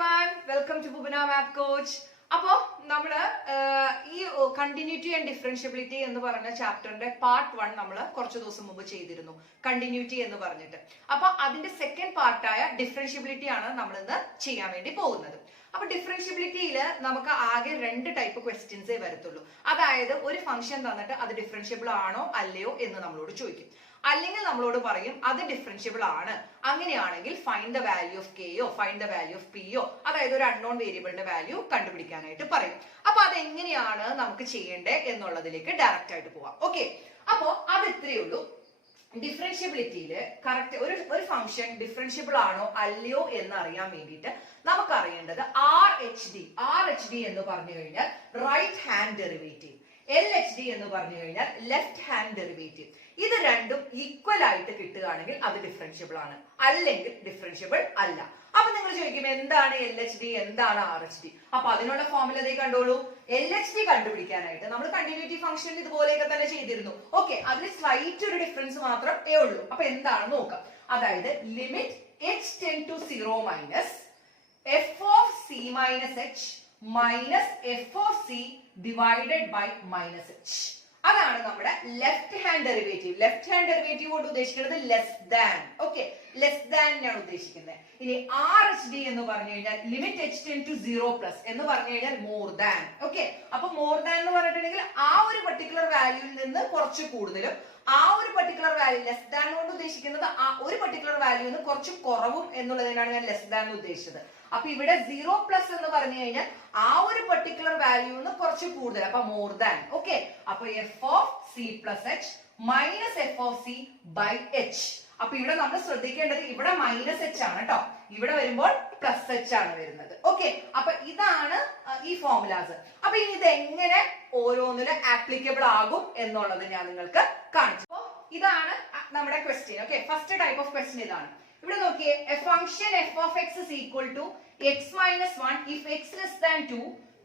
everyone, welcome to Bubina Math Coach. അപ്പോൾ നമ്മൾ ഈ കണ്ടിന്യൂറ്റി ആൻഡ് ഡിഫറൻഷ്യബിലിറ്റി എന്ന് പറഞ്ഞ ചാപ്റ്ററിന്റെ പാർട്ട് 1 നമ്മൾ കുറച്ച് ദിവസം മുമ്പ് ചെയ്തിരുന്നു, കണ്ടിന്യൂറ്റി എന്ന് പറഞ്ഞിട്ട്. അപ്പൊ അതിന്റെ സെക്കൻഡ് പാർട്ടായ ഡിഫറൻഷ്യബിലിറ്റി ആണ് നമ്മൾ ഇന്ന് ചെയ്യാൻ വേണ്ടി പോകുന്നത്. അപ്പൊ ഡിഫറൻഷ്യബിലിറ്റിയിൽ നമുക്ക് ആകെ 2 ടൈപ്പ് ക്വസ്റ്റ്യൻസേ വരത്തുള്ളൂ. അതായത് ഒരു ഫംഗ്ഷൻ തന്നിട്ട് അത് ഡിഫറൻഷ്യബിൾ ആണോ അല്ലയോ എന്ന് നമ്മളോട് ചോദിക്കും, അല്ലെങ്കിൽ നമ്മളോട് പറയും അത് ഡിഫറൻഷ്യബിൾ ആണ്, അങ്ങനെയാണെങ്കിൽ ഫൈൻഡ് ദ വാല്യൂ ഓഫ് കെയോ ഫൈൻഡ് ദ വാല്യൂ ഓഫ് പിയോ, അതായത് ഒരു അൺനോൺ വേരിയബിളിന്റെ വാല്യൂ കണ്ടുപിടിക്കാനായിട്ട് പറയും. അപ്പൊ അതെങ്ങനെയാണ് നമുക്ക് ചെയ്യേണ്ടത് എന്നുള്ളതിലേക്ക് ഡയറക്റ്റ് ആയിട്ട് പോവാം. ഓക്കെ, അപ്പോ അത് ഇത്രയേ ഉള്ളൂ. ഡിഫറൻഷ്യബിലിറ്റിയിൽ കറക്റ്റ് ഒരു ഫംഗ്ഷൻ ഡിഫറൻഷ്യബിൾ ആണോ അല്ലയോ എന്ന് അറിയാൻ വേണ്ടിയിട്ട് നമുക്ക് അറിയേണ്ടത് ആർ എച്ച് ഡി എന്ന് പറഞ്ഞു കഴിഞ്ഞാൽ റൈറ്റ് ഹാൻഡ് ഡെറിവേറ്റീവ്, LHD എന്ന് പറഞ്ഞു കഴിഞ്ഞാൽ ലെഫ്റ്റ് ഹാൻഡ് ഡെറിവേറ്റീവ്. ഇത് രണ്ടും ഈക്വൽ ആയിട്ട് കിട്ടുകയാണെങ്കിൽ അത് ഡിഫറൻഷ്യബിൾ ആണ്, അല്ലെങ്കിൽ ഡിഫറൻഷ്യബിൾ അല്ല. അപ്പൊ നിങ്ങൾ ചോദിക്കും എന്താണ് LHD, എന്താണ് RHD? അപ്പൊ അതിനുള്ള ഫോർമുല കണ്ടോളൂ. LHD കണ്ടുപിടിക്കാനായിട്ട് നമ്മൾ കണ്ടിന്യൂറ്റി ഫംഗ്ഷൻ ഇതുപോലെയൊക്കെ തന്നെ ചെയ്തിരുന്നു. ഓക്കെ, അതിൽ സ്ലൈറ്റ് ഒരു ഡിഫറൻസ് മാത്രമേ ഉള്ളൂ. അപ്പൊ എന്താണെന്ന് നോക്കാം. അതായത് limit h tend to 0 minus f of c minus h minus f of c divided by minus h. അതാണ് നമ്മുടെ left hand derivative. Left hand derivative കൊണ്ട് ഉദ്ദേശിക്കുന്നത് less than. Okay, less than ഉദ്ദേശിക്കുന്നത്. ഇനി RHD എന്ന് പറഞ്ഞു കഴിഞ്ഞാൽ limit h tend to 0 plus എന്ന് പറഞ്ഞു കഴിഞ്ഞാൽ മോർ ദാൻ. ഓക്കെ, അപ്പൊ മോർ ദാൻ എന്ന് പറഞ്ഞിട്ടുണ്ടെങ്കിൽ ആ ഒരു പർട്ടിക്കുലർ വാല്യൂവിൽ നിന്ന് കുറച്ച് കൂടുതലും, ആ ഒരു പർട്ടിക്കുലർ വാല്യൂ ലെസ് ദാൻ കൊണ്ട് ഉദ്ദേശിക്കുന്നത് ആ ഒരു പർട്ടിക്കുലർ വാല്യൂന്ന് കുറച്ച് കുറവും എന്നുള്ളതിനാണ് ഞാൻ ലെസ് ദാൻ ഉദ്ദേശിച്ചത്. അപ്പൊ ഇവിടെ 0 പ്ലസ് എന്ന് പറഞ്ഞു കഴിഞ്ഞാൽ ആ ഒരു പർട്ടിക്കുലർ വാല്യൂന്ന് കുറച്ച് കൂടുതൽ, അപ്പൊ മോർ ദാൻ. ഓക്കെ, അപ്പൊ f of c plus h minus f of c by h. അപ്പൊ ഇവിടെ നമ്മൾ ശ്രദ്ധിക്കേണ്ടത് ഇവിടെ മൈനസ് h ആണ് കേട്ടോ, ഇവിടെ വരുമ്പോൾ പ്ലസ് h ആണ് വരുന്നത്. ഓക്കെ, അപ്പൊ ഇതാണ് ഈ ഫോർമുലാസ്. അപ്പൊ ഇനി ഇത് എങ്ങനെ ഓരോന്നിലും ആപ്ലിക്കബിൾ ആകും എന്നുള്ളത് ഞാൻ നിങ്ങൾക്ക് കാണിച്ചു. അപ്പൊ ഇതാണ് നമ്മുടെ question. Okay, first type of question ഇതാണ്. ഇവിടെ നോക്കിയേ, A function f of x is equal to x minus 1 if x less than 2,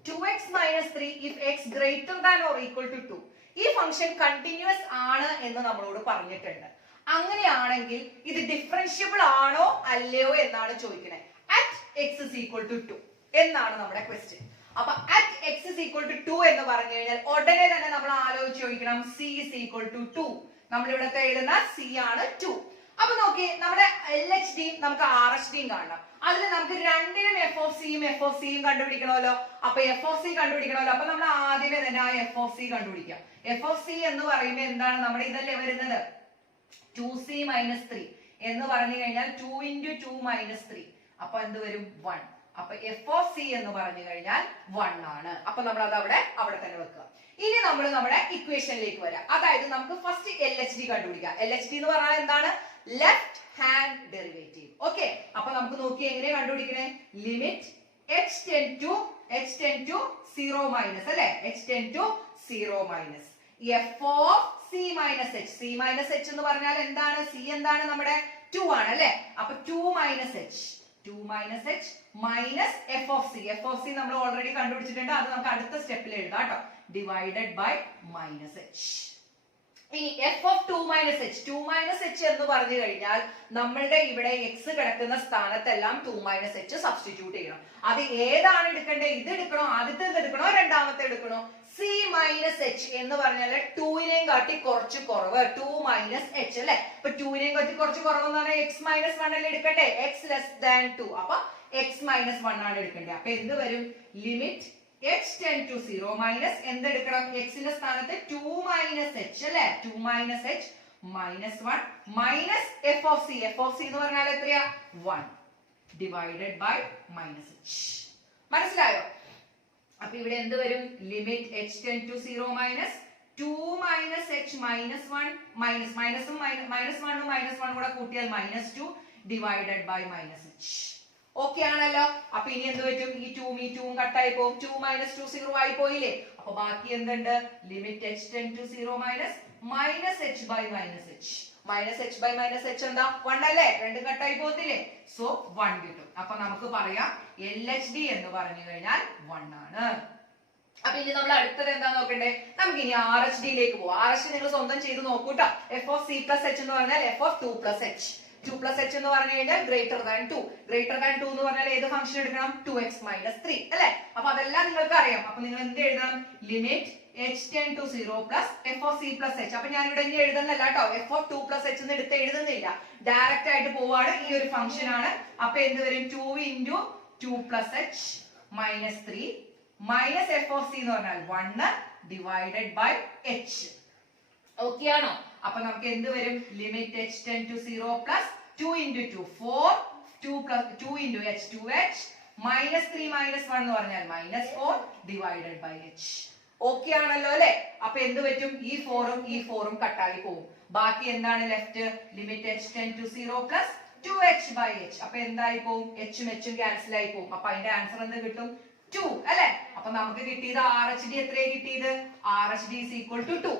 2x minus 3 if x greater than or equal to 2. ഈ ഫംഗ്ഷൻ കണ്ടിന്യൂസ് ആണ് എന്ന് നമ്മളോട് പറഞ്ഞിട്ടുണ്ട്. അങ്ങനെയാണെങ്കിൽ ഇത് ഡിഫറൻഷ്യബിൾ ആണോ അല്ലയോ എന്നാണ് ചോദിക്കുന്നത്. At x is equal to 2 എന്നാണ് നമ്മുടെ ക്വസ്റ്റ്യൻ. അപ്പൊ at x is equal to 2 എന്ന് പറഞ്ഞു കഴിഞ്ഞാൽ ഉടനെ തന്നെ നമ്മൾ ആലോചിച്ച് ചോദിക്കണം c is equal to 2. നമ്മൾ ഇവിടുത്തെ എഴുതുന്ന c ആണ് 2. അപ്പൊ നോക്കി, നമ്മുടെ LHD നമുക്ക് RHD കാണണം. അതിൽ നമുക്ക് രണ്ടിനും f of c യും f of c യും കണ്ടുപിടിക്കണമല്ലോ. അപ്പൊ f of c കണ്ടുപിടിക്കണമല്ലോ. അപ്പൊ നമ്മൾ ആദ്യമേ തന്നെ ആ f of c കണ്ടുപിടിക്കാം. f of c എന്ന് പറയുമ്പോൾ എന്താണ്, നമ്മുടെ ഇതല്ലേ വരുന്നത് 2c minus 3 എന്ന് പറഞ്ഞു കഴിഞ്ഞാൽ 2 into 2 minus 3. അപ്പൊ എന്ത് വരും 1. അപ്പൊ f of c എന്ന് പറഞ്ഞു കഴിഞ്ഞാൽ 1 ആണ്. അപ്പൊ നമ്മൾ അത് അവിടെ തന്നെ വെക്കുക. ഇനി നമ്മൾ നമ്മുടെ ഇക്വേഷനിലേക്ക് വരാം. അതായത് നമുക്ക് ഫസ്റ്റ് LHD കണ്ടുപിടിക്കാം. LHD എന്ന് പറഞ്ഞാൽ എന്താണ്, ലെഫ്റ്റ് ഹാൻഡ് ഡെറിവേറ്റീവ്. ഓക്കെ, അപ്പൊ നമുക്ക് നോക്കി എങ്ങനെ കണ്ടുപിടിക്കണേ. Limit h tend to 0 minus അല്ലെ, h tend to 0 minus f of c minus h. c minus h എന്ന് പറഞ്ഞാൽ എന്താണ്, c എന്താണ് നമ്മുടെ 2 ആണ് അല്ലെ. അപ്പൊ 2 minus h minus f of c നമ്മൾ ഓൾറെഡി കണ്ടുപിടിച്ചിട്ടുണ്ട്. അത് നമുക്ക് അടുത്ത സ്റ്റെപ്പിൽ എഴുതാം കേട്ടോ. Divided by minus h. ഇനി f ഓഫ് 2 മൈനസ് h എന്ന് പറഞ്ഞു കഴിഞ്ഞാൽ നമ്മളുടെ ഇവിടെ x കിടക്കുന്ന സ്ഥാനത്തെല്ലാം 2 മൈനസ് h സബ്സ്റ്റിറ്റ്യൂട്ട് ചെയ്യണം. അത് ഏതാണ് എടുക്കേണ്ടത്, ഇത് എടുക്കണോ, ആദ്യത്തെ എടുക്കണോ, രണ്ടാമത്തെ എടുക്കണോ? c മൈനസ് h എന്ന് പറഞ്ഞാൽ 2നെയും കാട്ടി കുറച്ച് കുറവ്, 2 മൈനസ് h അല്ലെ. അപ്പൊ 2നെയും കാട്ടി കുറച്ച് കുറവ് എന്ന് പറഞ്ഞാൽ x മൈനസ് 1 അല്ലേ എടുക്കണ്ടേ, x ലെസ് ദാൻ 2. അപ്പൊ x മൈനസ് 1 ആണ് എടുക്കേണ്ടത്. അപ്പൊ എന്ത് വരും, limit h tend to 0 minus എന്തെടുക്കണം, x ന്റെ സ്ഥാനത്ത് 2 മൈനസ് h അല്ലെ, 2 minus h minus 1 minus f of c എന്ന് പറഞ്ഞാൽ എത്രയാ 1 ഡിവൈഡഡ് ബൈ മൈനസ് h. മനസ്സിലായോ? അപ്പൊ ഇവിടെ എന്ത് വരും, limit h tend to 0 minus 2 minus h minus 1 മൈനസും മൈനസ് 1 കൂടെ കൂട്ടിയാൽ minus 2 divided by minus h. Okay ആണല്ലോ. അപ്പൊ ഇനി എന്ത് പറ്റും, ഈ 2 കട്ടായി പോകും. 2 മൈനസ് 2 0 ആയി പോയില്ലേ. അപ്പൊ ബാക്കി എന്തുണ്ട്, limit h tend to 0 minus minus h by minus h. Minus h by minus h എന്താ 1 അല്ലേ, 2 കട്ടായി പോകത്തില്ലേ. സോ 1 കിട്ടും. അപ്പൊ നമുക്ക് പറയാം LHD എന്ന് പറഞ്ഞു കഴിഞ്ഞാൽ 1 ആണ്. അപ്പൊ ഇനി നമ്മൾ അടുത്തത് എന്താ നോക്കണ്ടേ, നമുക്ക് ഇനി RHD യിലേക്ക് പോവാം. RHD നിങ്ങൾ സ്വന്തം ചെയ്ത് നോക്കൂട്ടോ. f of c plus h എന്ന് പറഞ്ഞാൽ f of 2 plus h 2 plus h എന്ന് പറഞ്ഞു കഴിഞ്ഞാൽ greater than 2 എന്ന് പറഞ്ഞാൽ ഏത് ഫംഗ്ഷൻ എടുക്കണം 2x minus 3 അല്ലേ? അപ്പൊ അതെല്ലാം നിങ്ങൾക്ക് അറിയാം. അപ്പൊ നിങ്ങൾ എന്ത് എഴുതണം limit h tend to 0 plus f of c plus h. അപ്പൊ ഞാൻ ഇവിടെ ഇനി എഴുതുന്നില്ല കേട്ടോ, f of 2 plus h എന്ന് എടുത്ത് എഴുതുന്നില്ല, ഡയറക്റ്റ് ആയിട്ട് പോവാണ്. ഈ ഒരു ഫംഗ്ഷൻ ആണ്. അപ്പൊ എന്ത് വരും 2 into 2 plus h minus 3 minus f of c എന്ന് പറഞ്ഞാൽ 1 divided by h. ഓക്കെ ആണോ? അപ്പൊ നമുക്ക് എന്ത് വരും limit h tend to 0 plus 2 into 2 4 2 plus 2 into h 2h minus 3 minus 1 എന്ന് പറഞ്ഞാൽ minus 4 divided by h. Okay ആണല്ലോ അല്ലെ? അപ്പൊ എന്ത് പറ്റും ഈ 4ഉം ഈ 4ഉം കട്ടായി പോകും. ബാക്കി എന്താണ് left limit h tend to 0 plus 2h by h. അപ്പൊ എന്തായി പോകും hും hും ക്യാൻസൽ ആയി പോകും. അപ്പൊ അതിന്റെ ആൻസർ എന്ത് കിട്ടും 2 അല്ലെ? അപ്പൊ നമുക്ക് കിട്ടിയത് RHD എത്രയാ കിട്ടിയത് RHD is equal to 2.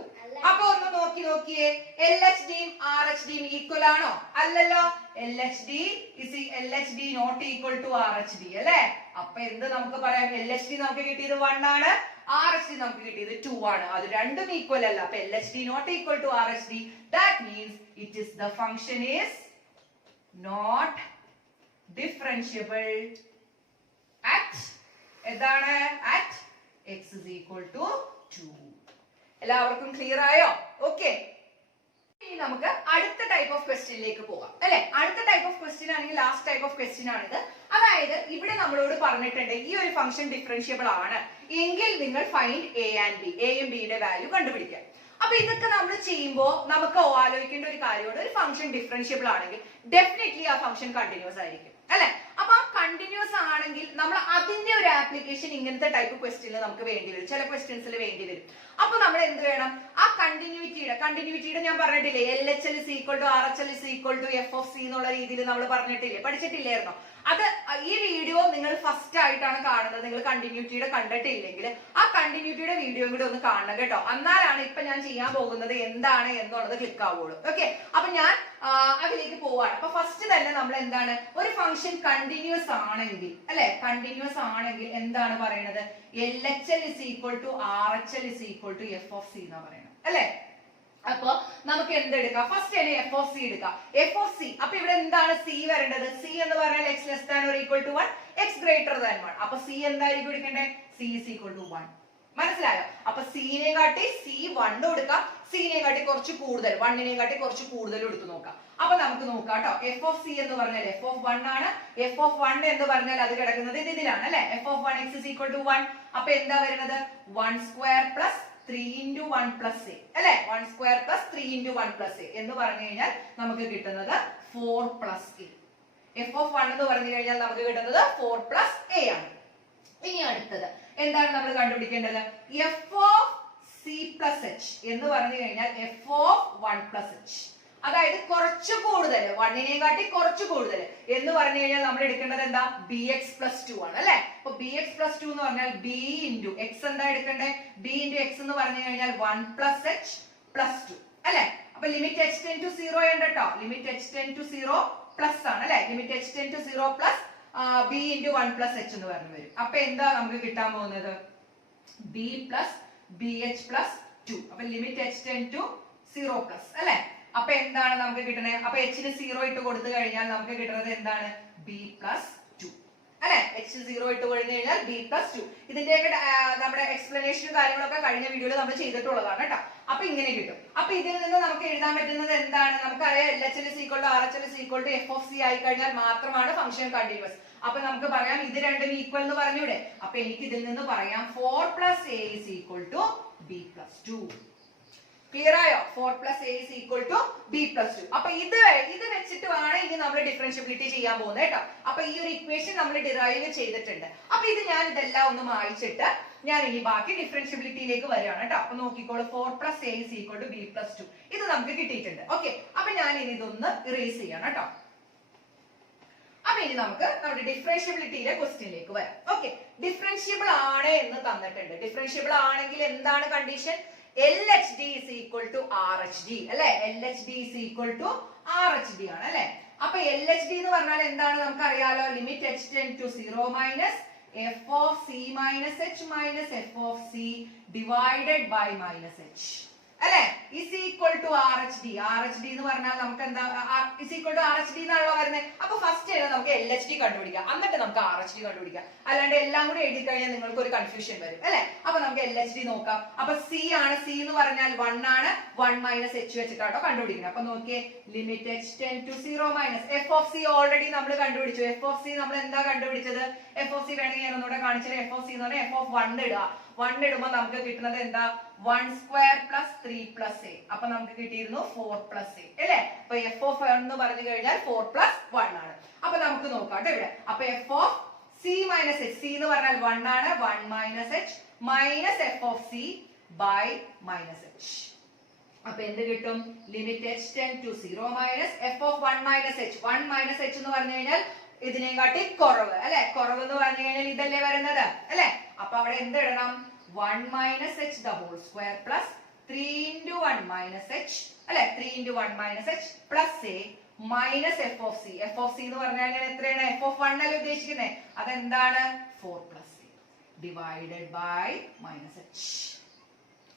അപ്പൊ ഒന്ന് നോക്കിയേ LHD യും RHD യും ഈക്വൽ ആണോ? അല്ലല്ലോ. LHD not equal to RHD അല്ലെ? അപ്പൊ എന്ത് നമുക്ക് പറയാം LHD നമുക്ക് കിട്ടിയത് 1 ആണ്, RHD നമുക്ക് കിട്ടിയത് 2 ആണ്. അത് രണ്ടും ഈക്വൽ അല്ല. അപ്പൊ LHD not equal to RHD, that means the function is not differentiable at എന്താണ് at x is equal to 2. എല്ലാവർക്കും ക്ലിയർ ആയോ? ഓക്കെ, ഇനി നമുക്ക് അടുത്ത ടൈപ്പ് ഓഫ് ക്വസ്റ്റ്യനിലേക്ക് പോകാം അല്ലെ? അടുത്ത ടൈപ്പ് ഓഫ് ക്വസ്റ്റ്യൻ ആണെങ്കിൽ ലാസ്റ്റ് ടൈപ്പ് ഓഫ് ക്വസ്റ്റ്യൻ ആണിത്. അതായത് ഇവിടെ നമ്മളോട് പറഞ്ഞിട്ടുണ്ട് ഈ ഒരു ഫംഗ്ഷൻ ഡിഫറൻഷ്യബിൾ ആണ് എങ്കിൽ നിങ്ങൾ ഫൈൻഡ് എ ആൻഡ് ബി, എയും ബിയുടെ വാല്യൂ കണ്ടുപിടിക്കുക. അപ്പൊ ഇതൊക്കെ നമ്മൾ ചെയ്യുമ്പോൾ നമുക്ക് ആലോചിക്കേണ്ട ഒരു കാര്യമാണ്, ഒരു ഫംഗ്ഷൻ ഡിഫറൻഷ്യബിൾ ആണെങ്കിൽ ഡെഫിനറ്റ്ലി ആ ഫംഗ്ഷൻ കണ്ടിന്യൂസ് ആയിരിക്കും അല്ലെ? അപ്പൊ ആ കണ്ടിന്യൂസ് ആണെങ്കിൽ നമ്മൾ അതിന്റെ ഒരു ആപ്ലിക്കേഷൻ ഇങ്ങനത്തെ ടൈപ്പ് ക്വസ്റ്റ്യനിൽ നമുക്ക് വേണ്ടി വരും, ചില ക്വസ്റ്റ്യൻസിൽ വേണ്ടി വരും. അപ്പൊ നമ്മൾ എന്ത് വേണം ആ കണ്ടിന്യൂറ്റിയുടെ ഞാൻ പറഞ്ഞിട്ടില്ലേ LHL is equal to RHL is equal to f of c എന്നുള്ള രീതിയിൽ നമ്മൾ പറഞ്ഞിട്ടില്ലേ, പഠിച്ചിട്ടില്ലായിരുന്നോ? അത് ഈ വീഡിയോ നിങ്ങൾ ഫസ്റ്റ് ആയിട്ടാണ് കാണുന്നത്, നിങ്ങൾ കണ്ടിന്യൂറ്റിയുടെ കണ്ടിട്ടില്ലെങ്കിൽ ആ കണ്ടിന്യൂറ്റിയുടെ വീഡിയോ കൂടി ഒന്ന് കാണണം കേട്ടോ. എന്നാലാണ് ഇപ്പൊ ഞാൻ ചെയ്യാൻ പോകുന്നത് എന്താണ് എന്നുള്ളത് ക്ലിക്ക് ആവുള്ളൂ. ഓക്കെ, അപ്പൊ ഞാൻ അതിലേക്ക് പോവാണ്. അപ്പൊ ഫസ്റ്റ് തന്നെ നമ്മൾ എന്താണ് ഒരു ഫംഗ്ഷൻ കണ്ടിന്യൂസ് ആണെങ്കിൽ അല്ലെ, കണ്ടിന്യൂസ് ആണെങ്കിൽ എന്താണ് പറയുന്നത് LHL is equal to RHL is equal to f of c എന്നാ പറയുന്നത് അല്ലെ? അപ്പൊ നമുക്ക് എന്തെടുക്കാം ഫസ്റ്റ് തന്നെ f of c എടുക്കാം. f of c അപ്പൊ ഇവിടെ എന്താണ് c വരേണ്ടത്? c എന്ന് പറഞ്ഞാൽ x less than or equal to 1, x greater than 1. അപ്പൊ c എന്തായിരിക്കും എടുക്കണ്ടേ? c is equal to 1. മനസ്സിലായോ? അപ്പൊ c നെ കാട്ടി c 1 കൊടുക്കാം, c നെ കാട്ടി കുറച്ച് കൂടുതൽ 1 നെ കാട്ടി കുറച്ച് കൂടുതൽ എടുത്തു നോക്കാം. അപ്പൊ നമുക്ക് നോക്കാം കേട്ടോ. f of c എന്ന് പറഞ്ഞാൽ f of 1 ആണ്. f of 1 എന്ന് പറഞ്ഞാൽ അത് കിടക്കുന്നത് ഇതിലാണ് അല്ലെ? f of 1 x is equal to 1. അപ്പൊ എന്താ വരുന്നത് 1 square plus 3 into 1 plus a അല്ലെ? 1 square plus 3 into 1 plus a എന്ന് പറഞ്ഞു കഴിഞ്ഞാൽ നമുക്ക് കിട്ടുന്നത് 4 plus a. f of 1 എന്ന് പറഞ്ഞു കഴിഞ്ഞാൽ നമുക്ക് കിട്ടുന്നത് 4 plus a ആണ്. ഇനി അടുത്തത് എന്താണ് നമ്മൾ കണ്ടുപിടിക്കേണ്ടത്? f of c plus h എന്ന് പറഞ്ഞു കഴിഞ്ഞാൽ f of 1 plus h, അതായത് കുറച്ച് കൂടുതൽ 1 നെ കാട്ടി കുറച്ച് കൂടുതൽ എന്ന് പറഞ്ഞു കഴിഞ്ഞാൽ നമ്മൾ എടുക്കേണ്ടത് എന്താ bx plus 2 ആണ് അല്ലെ? അപ്പൊ bx plus 2 എന്ന് പറഞ്ഞാൽ b into x എന്താ എടുക്കണ്ടേ? b into x എന്ന് പറഞ്ഞു കഴിഞ്ഞാൽ 1 plus h plus 2 അല്ലെ? അപ്പൊ ലിമിറ്റ് h tend to 0 ഉണ്ട് കേട്ടോ, limit h tend to 0 plus ആണ് അല്ലെ? Limit h tend to 0 plus b into 1 plus h എന്ന് പറഞ്ഞു വരും. അപ്പൊ എന്താ നമുക്ക് കിട്ടാൻ പോകുന്നത് b plus bh plus 2. അപ്പൊ limit h tend to 0 plus അല്ലെ? അപ്പൊ എന്താണ് നമുക്ക് കിട്ടുന്നത്? അപ്പൊ h ന് 0 ഇട്ട് കൊടുത്തു കഴിഞ്ഞാൽ നമുക്ക് കിട്ടുന്നത് എന്താണ് b plus 2 അല്ലെ? h 0 ഇട്ട് കൊടുത്തു കഴിഞ്ഞാൽ b plus 2. ഇതിന്റെയൊക്കെ നമ്മുടെ എക്സ്പ്ലനേഷനും കാര്യങ്ങളൊക്കെ കഴിഞ്ഞ വീഡിയോയിൽ നമ്മൾ ചെയ്തിട്ടുള്ളതാണ് കേട്ടോ. അപ്പൊ ഇങ്ങനെ കിട്ടും. അപ്പൊ ഇതിൽ നിന്ന് നമുക്ക് എഴുതാൻ പറ്റുന്നത് എന്താണ്? നമുക്കറിയാം LHL is equal to RHL is equal to f of c ആയി കഴിഞ്ഞാൽ മാത്രമാണ് ഫംഗ്ഷൻ കണ്ടിന്യൂസ്. അപ്പൊ നമുക്ക് പറയാം ഇത് രണ്ടും ഈക്വൽ എന്ന് പറഞ്ഞൂടെ? അപ്പൊ എനിക്ക് ഇതിൽ നിന്ന് പറയാം 4 plus a is equal to b plus 2. Clear ആയോ? 4 plus a is equal to b plus 2. അപ്പൊ ഇത് വെച്ചിട്ടാണ് ഇനി നമ്മൾ ഡിഫറൻഷ്യബിലിറ്റി ചെയ്യാൻ പോകുന്നത് കേട്ടോ. അപ്പൊ ഈ ഒരു ഇക്വേഷൻ നമ്മൾ ഡിറൈവ് ചെയ്തിട്ടുണ്ട്. അപ്പൊ ഞാൻ ഇതെല്ലാം ഒന്ന് മായ്ച്ചിട്ട് ഞാൻ ഇനി ബാക്കി ഡിഫറൻഷ്യബിലിറ്റിയിലേക്ക് വരികയാണ് കേട്ടോ. അപ്പൊ നോക്കിക്കോളൂ 4 plus a is equal to b plus 2 ഇത് നമുക്ക് കിട്ടിയിട്ടുണ്ട്. ഓക്കെ, അപ്പൊ ഞാൻ ഇനി ഇതൊന്ന് ഇറേസ് ചെയ്യണം കേട്ടോ. അപ്പൊ ഇനി നമുക്ക് നമ്മുടെ ഡിഫറൻഷ്യബിലിറ്റിയിലെ ക്വസ്റ്റ്യനിലേക്ക് വരാം. ഓക്കെ, ഡിഫറൻഷ്യബിൾ ആണ് എന്ന് തന്നിട്ടുണ്ട്. ഡിഫറൻഷ്യബിൾ ആണെങ്കിൽ എന്താണ് condition? LHD is equal to RHD അല്ലെ? LHD is equal to RHD ആണ് അല്ലെ? അപ്പൊ LHD എന്ന് പറഞ്ഞാൽ എന്താണ് നമുക്ക് അറിയാലോ? Limit h tend to 0 minus f of c minus h minus f of c divided by minus h അല്ലെ is equal to R H D. R H D എന്ന് പറഞ്ഞാൽ നമുക്ക് എന്താ is equal to R H D എന്നാണല്ലോ വരുന്നത്. അപ്പൊ first നമുക്ക് L H D കണ്ടുപിടിക്കാം, എന്നിട്ട് നമുക്ക് ആർ എച്ച് ഡി കണ്ടുപിടിക്കാം. അല്ലാണ്ട് എല്ലാം കൂടി എഴുതി കഴിഞ്ഞാൽ നിങ്ങൾക്ക് ഒരു കൺഫ്യൂഷൻ വരും അല്ലെ. അപ്പൊ നമുക്ക് എൽ എച്ച് ഡി നോക്കാം. അപ്പൊ സി ആണ്, സി എന്ന് പറഞ്ഞാൽ 1 ആണ്. 1 മൈനസ് എച്ച് വെച്ചിട്ടാണോ കണ്ടുപിടിക്കുന്നത്. അപ്പൊ നോക്കിയേ limit H tend to 0 minus F of C already നമ്മൾ കണ്ടുപിടിച്ചു. എഫ് ഓഫ് സി നമ്മൾ എന്താ കണ്ടുപിടിച്ചത്? എഫ് ഓഫ് സി വേണമെങ്കിൽ ഞാൻ ഒന്നുകൂടെ കാണിച്ചത്. എഫ് ഓഫ് സി എന്ന് പറഞ്ഞാൽ എഫ് ഓഫ് 1 ഇടുക. 1 ഇടുമ്പോൾ നമുക്ക് കിട്ടുന്നത് എന്താ? 1 സ്ക്വയർ പ്ലസ് 3 പ്ലസ് എ. അപ്പൊ നമുക്ക് കിട്ടിയിരുന്നു 4 പ്ലസ് എ അല്ലെ. അപ്പൊ എഫ് ഓഫ് 1 എന്ന് പറഞ്ഞു കഴിഞ്ഞാൽ 4 പ്ലസ് 1 ആണ്. അപ്പൊ നമുക്ക് നോക്കാം കേട്ടോ ഇവിടെ. അപ്പൊ F of C minus H, C എന്ന് പറഞ്ഞാൽ 1 ആണ്. 1 minus H minus F of C by minus H. അപ്പൊ എന്ത് കിട്ടും? Limit H tend to 0 minus F of 1 minus H. 1 minus H എന്ന് പറഞ്ഞു കഴിഞ്ഞാൽ ഇതിനെക്കാട്ടി കുറവ് അല്ലെ. കുറവ് എന്ന് പറഞ്ഞു കഴിഞ്ഞാൽ ഇതല്ലേ വരുന്നത് അല്ലെ. അപ്പൊ അവിടെ എന്ത് ഇടണം? 1 minus H the whole square plus 3 into 1 minus H അല്ലെ. 3 into 1 minus H plus A minus F of C. F of C എന്ന് പറഞ്ഞാൽ എത്രയാണ്? എഫ് ഓഫ് 1 അല്ലേ ഉദ്ദേശിക്കുന്നത്. അതെന്താണ്? 4 plus A divided by minus H.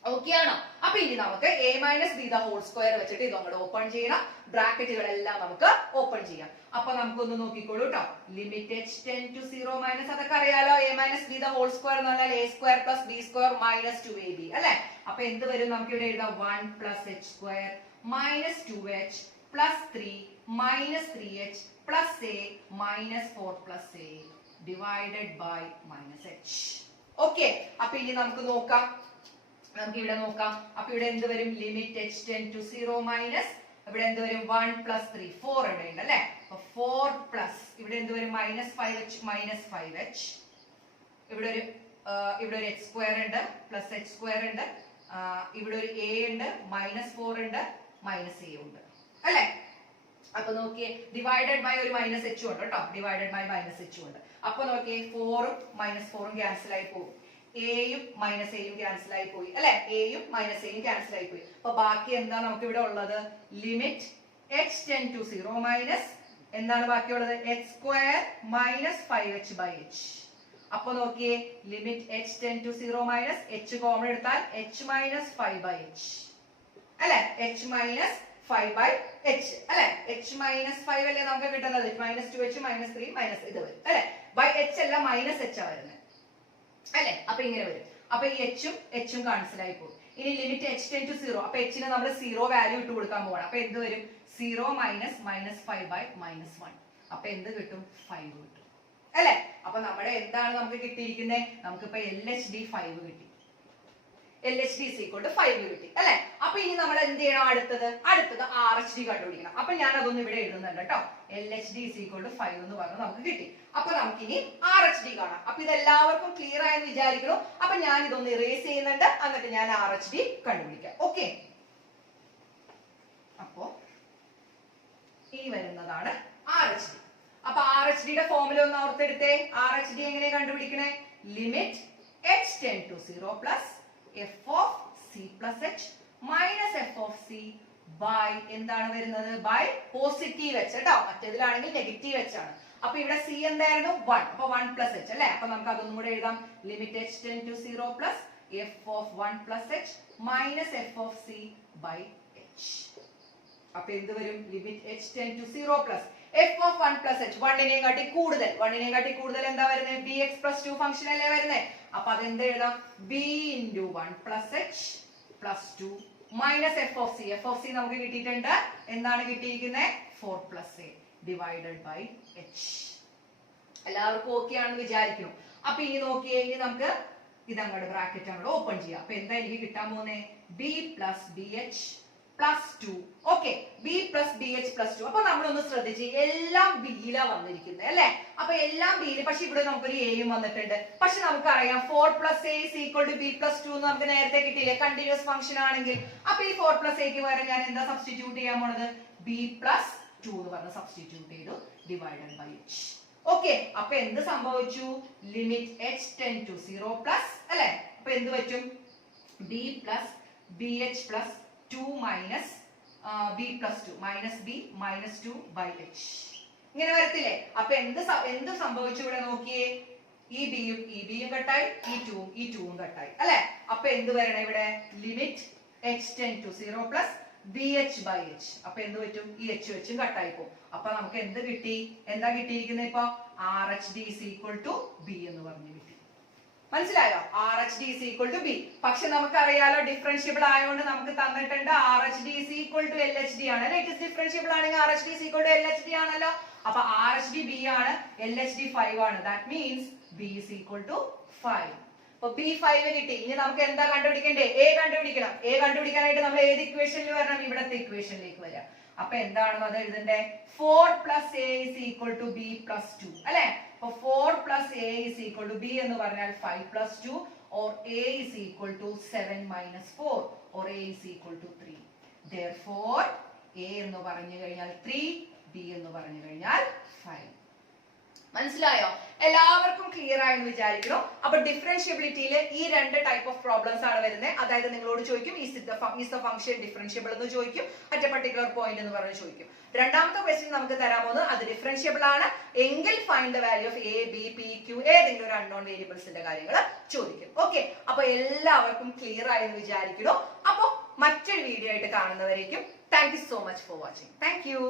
Okay ആണോ? അപ്പൊ ഇനി നമുക്ക് A minus B the whole square വെച്ചിട്ട് ഇത് അങ്ങോട്ട് ഓപ്പൺ ചെയ്യണം. ബ്രാക്കറ്റുകളെല്ലാം നമുക്ക് ഓപ്പൺ ചെയ്യാം. അപ്പൊ നമുക്കൊന്ന് നോക്കിക്കോളൂ കേട്ടോ. Limit H tend to 0 minus അതൊക്കെ അറിയാലോ. A minus B the whole square എന്ന് പറഞ്ഞാൽ A square plus B square minus 2ab അല്ലെ. അപ്പൊ എന്ത് വരും? നമുക്ക് ഇവിടെ എഴുതാം 1 plus H square minus 2h plus 3 minus 3h plus A minus 4 plus A divided by minus H. Okay. അപ്പൊ ഇനി നമുക്ക് നോക്കാം. നമുക്ക് ഇവിടെ നോക്കാം. അപ്പൊ ഇവിടെ എന്ത് വരും? Limit H tend to 0 minus ഇവിടെ എന്ത് വരും? 1 പ്ലസ് 3 4 ഇവിടെ ഉണ്ട് അല്ലെ. അപ്പൊ 4 പ്ലസ് ഇവിടെ എന്ത് വരും? Minus 5h minus 5h. ഇവിടെ ഒരു എച്ച് സ്ക്വയർ ഉണ്ട് പ്ലസ് എച്ച് സ്ക്വയർ ഉണ്ട്. ഇവിടെ ഒരു എ ഉണ്ട് മൈനസ് 4 ഉണ്ട് മൈനസ് എ ഉണ്ട് അല്ലെ. അപ്പൊ നോക്കിയേ ഡിവൈഡഡ് ബൈ ഒരു മൈനസ് എച്ച് ഉണ്ട് കേട്ടോ. ഡിവൈഡഡ് ബൈ മൈനസ് എച്ച് ഉണ്ട്. അപ്പൊ നോക്കിയേ 4ഉം മൈനസ് 4ഉം ക്യാൻസൽ ആയി പോകും. എയും മൈനസ് എയും ക്യാൻസൽ ആയി പോയി അല്ലെ. എയും മൈനസ് എയും ക്യാൻസൽ ആയി പോയി. അപ്പൊ ബാക്കി എന്താ നമുക്ക് ഇവിടെ ഉള്ളത്? Limit H tend to 0 minus എന്താണ് ബാക്കിയുള്ളത്? H square minus 5h by H. അപ്പൊ നോക്കിയേ limit H tend to 0 minus H common എടുത്താൽ എച്ച് മൈനസ് 5 ബൈ എച്ച് അല്ലെ. എച്ച് മൈനസ് 5 ബൈ എച്ച് അല്ലെ. എച്ച് മൈനസ് 5 അല്ലേ നമുക്ക് കിട്ടുന്നത്. മൈനസ് 2h മൈനസ് 3 മൈനസ് ഇത് വരും അല്ലെ. ബൈ എച്ച് അല്ല മൈനസ് എച്ച് ആ വരുന്നത് അല്ലെ. അപ്പൊ ഇങ്ങനെ വരും. അപ്പൊ ഈ എച്ചും ക്യാൻസൽ ആയി പോകും. ഇനി ലിമിറ്റ് എച്ച് ടെൻ ടു 0. അപ്പൊ എച്ചിന് നമ്മൾ 0 വാല്യൂ ഇട്ട് കൊടുക്കാൻ പോകണം. അപ്പൊ എന്ത് വരും? 0 മൈനസ് മൈനസ് 5 ബൈ മൈനസ് 1. അപ്പൊ എന്ത് കിട്ടും? 5 കിട്ടും അല്ലെ. അപ്പൊ നമ്മുടെ എന്താണ് നമുക്ക് കിട്ടിയിരിക്കുന്നത്? നമുക്കിപ്പോ എൽ എച്ച് ഡി 5 കിട്ടി. L H D is equal to 5 കിട്ടി അല്ലെ. അപ്പൊ ഇനി നമ്മൾ എന്ത് ചെയ്യണം? അടുത്തത് ആർ എച്ച് ഡി കണ്ടുപിടിക്കണം. അപ്പൊ ഞാൻ അതൊന്നും ഇവിടെ എഴുതുന്നുണ്ട് കേട്ടോ. L H D is equal to 5 എന്ന് പറഞ്ഞ് നമുക്ക് കിട്ടി. അപ്പൊ നമുക്ക് ഇനി ആർ എച്ച് ഡി കാണാം. അപ്പൊ ഇതെല്ലാവർക്കും ക്ലിയർ ആയെന്ന് വിചാരിക്കുന്നു. അപ്പൊ ഞാൻ ഇതൊന്ന് ഇറേസ് ചെയ്യുന്നുണ്ട്, എന്നിട്ട് ഞാൻ ആർ എച്ച് ഡി കണ്ടുപിടിക്കാം. ഓക്കെ. അപ്പോ ഇനി വരുന്നതാണ് ആർ എച്ച് ഡി. അപ്പൊ ആർ എച്ച് ഡിയുടെ ഫോർമുല ഒന്ന് ഓർത്തെടുത്തേ. ആർ എച്ച് ഡി എങ്ങനെ കണ്ടുപിടിക്കണേ? Limit H tend to 0 plus F of C plus H minus F of C by എന്താണ് വരുന്നത്? ബൈ പോസിറ്റീവ് എച്ച് കേട്ടോ. മറ്റേതിലാണെങ്കിൽ നെഗറ്റീവ് എച്ച് ആണ്. അപ്പൊ ഇവിടെ സി എന്തായിരുന്നു? 1. അപ്പൊ 1 പ്ലസ് എച്ച് അല്ലെ. അപ്പൊ നമുക്ക് അതൊന്നും കൂടെ എഴുതാം. Limit H tend to 0 plus F of 1 plus H minus F of C by H. അപ്പൊ എന്ത് വരും? Limit H tend to 0 plus F of 1 plus H 1നെയും കാട്ടി കൂടുതൽ എന്താ വരുന്നത്? ബി എക്സ് പ്ലസ് 2 ഫംഗ്ഷൻ അല്ലേ വരുന്നത്. അപ്പൊ അതെന്ത് എഴുതാം? B into 1 plus H plus 2 minus F of C. F of C നമുക്ക് കിട്ടിയിട്ടുണ്ട്. എന്താണ് കിട്ടിയിരിക്കുന്നത്? 4 plus A divided by H. എല്ലാവർക്കും ഓക്കെ ആണെന്ന് വിചാരിക്കുന്നു. അപ്പൊ ഇനി നോക്കിയേ, ഇനി നമുക്ക് ഇതങ്ങോട്ട് ബ്രാക്കറ്റ് അങ്ങോട്ട് ഓപ്പൺ ചെയ്യാം. അപ്പൊ എന്താ എനിക്ക് കിട്ടാൻ പോകുന്നത്? B plus B H plus 2. Okay. B plus B H plus 2. അപ്പൊ നമ്മളൊന്ന് ശ്രദ്ധിച്ച്, എല്ലാം ബിയിലാ വന്നിരിക്കുന്നത് അല്ലെ. അപ്പൊ എല്ലാം ബിയിൽ. പക്ഷെ ഇവിടെ നമുക്കൊരു എയും വന്നിട്ടുണ്ട്. പക്ഷെ നമുക്കറിയാം 4 plus A is equal to b plus 2 നമുക്ക് നേരത്തെ കിട്ടിയില്ലേ, കണ്ടിന്യൂസ് ഫംഗ്ഷൻ ആണെങ്കിൽ. അപ്പൊ ഈ 4 പ്ലസ് എക്ക് പകരം ഞാൻ എന്താ സബ്സ്റ്റിറ്റ്യൂട്ട് ചെയ്യാൻ പോണത്? ബി പ്ലസ് 2 എന്ന് പറഞ്ഞ് സബ്സ്റ്റിറ്റ്യൂട്ട് ചെയ്തു ഡിവൈഡഡ് ബൈ എച്ച്. ഓക്കെ. അപ്പൊ എന്ത് സംഭവിച്ചു? Limit H tend to 0 plus അല്ലെ. അപ്പൊ എന്ത് പറ്റും? B plus B H plus 2 minus B plus 2 minus B minus 2 by H. ഇങ്ങനെ വരത്തില്ലേ? അപ്പൊ എന്ത് സംഭവിച്ചു ഇവിടെ നോക്കിയേ? ഈ ബിയും കട്ടായി, ഈ ടൂവും കട്ടായി അല്ലെ. അപ്പൊ എന്ത് വരണം ഇവിടെ? Limit h tend to 0 plus bh by h. അപ്പൊ എന്ത് പറ്റും? ഈ h വെച്ചും കട്ടായി പോകും. അപ്പൊ നമുക്ക് എന്ത് കിട്ടി? എന്താ കിട്ടിയിരിക്കുന്നത് ഇപ്പൊ? RHD is equal to b എന്ന് പറഞ്ഞു കിട്ടി. മനസ്സിലായോ? RHD is equal to b. പക്ഷെ നമുക്കറിയാലോ ഡിഫറൻഷ്യബിൾ ആയതുകൊണ്ട് നമുക്ക് തന്നിട്ടുണ്ട് RHD is equal to LHD ആണ്. ഇറ്റ് ഇസ് ഡിഫറൻഷ്യബിൾ ആണെങ്കിൽ RHD is equal to LHD ആണല്ലോ. അപ്പൊ RHD b ആണ്, LHD 5 ആണ്. That means b is equal to 5. അപ്പൊ b 5 കിട്ടി. ഇനി നമുക്ക് എന്താ കണ്ടുപിടിക്കണ്ടേ? a കണ്ടുപിടിക്കണം. a കണ്ടുപിടിക്കാനായിട്ട് നമ്മൾ ഏത് ഇക്വേഷനിൽ വരണം? ഇവിടത്തെ ഇക്വേഷനിലേക്ക് വരാം. അപ്പൊ എന്താണെന്ന് അത് എഴുതണ്ടേ? 4 plus a is equal to b plus 2 അല്ലേ? അപ്പൊ 4 plus a is equal to b എന്ന് പറഞ്ഞാൽ 5 plus 2 or a is equal to 7 minus 4 or a is equal to 3. Therefore a എന്ന് പറഞ്ഞു കഴിഞ്ഞാൽ 3, b എന്ന് പറഞ്ഞു കഴിഞ്ഞാൽ 5. മനസ്സിലായോ? എല്ലാവർക്കും ക്ലിയർ ആയെന്ന് വിചാരിക്കുന്നു. അപ്പൊ ഡിഫറൻഷ്യബിലിറ്റിയിൽ ഈ രണ്ട് ടൈപ്പ് ഓഫ് പ്രോബ്ലംസ് ആണ് വരുന്നത്. അതായത് നിങ്ങളോട് ചോദിക്കും ഈസ് ദ ഫംഗ്ഷൻ ഡിഫറൻഷ്യബിൾ എന്ന് ചോദിക്കും, അറ്റ് എ പർട്ടിക്കുലർ പോയിന്റ് എന്ന് പറഞ്ഞ് ചോദിക്കും. രണ്ടാമത്തെ ക്വസ്റ്റ്യൻ നമുക്ക് തരാൻ പോകുന്നത് അത് ഡിഫറൻഷ്യബിൾ ആണ് എങ്കിൽ find the value of A B P Q ഏതെങ്കിലും ഒരു അൺനോൺ വേരിയബിൾസിന്റെ കാര്യങ്ങൾ ചോദിക്കും. ഓക്കെ, അപ്പൊ എല്ലാവർക്കും ക്ലിയർ ആയെന്ന് വിചാരിക്കുന്നു. അപ്പൊ മറ്റൊരു വീഡിയോ ആയിട്ട് കാണുന്നവരേക്കും thank you so much for watching. Thank U.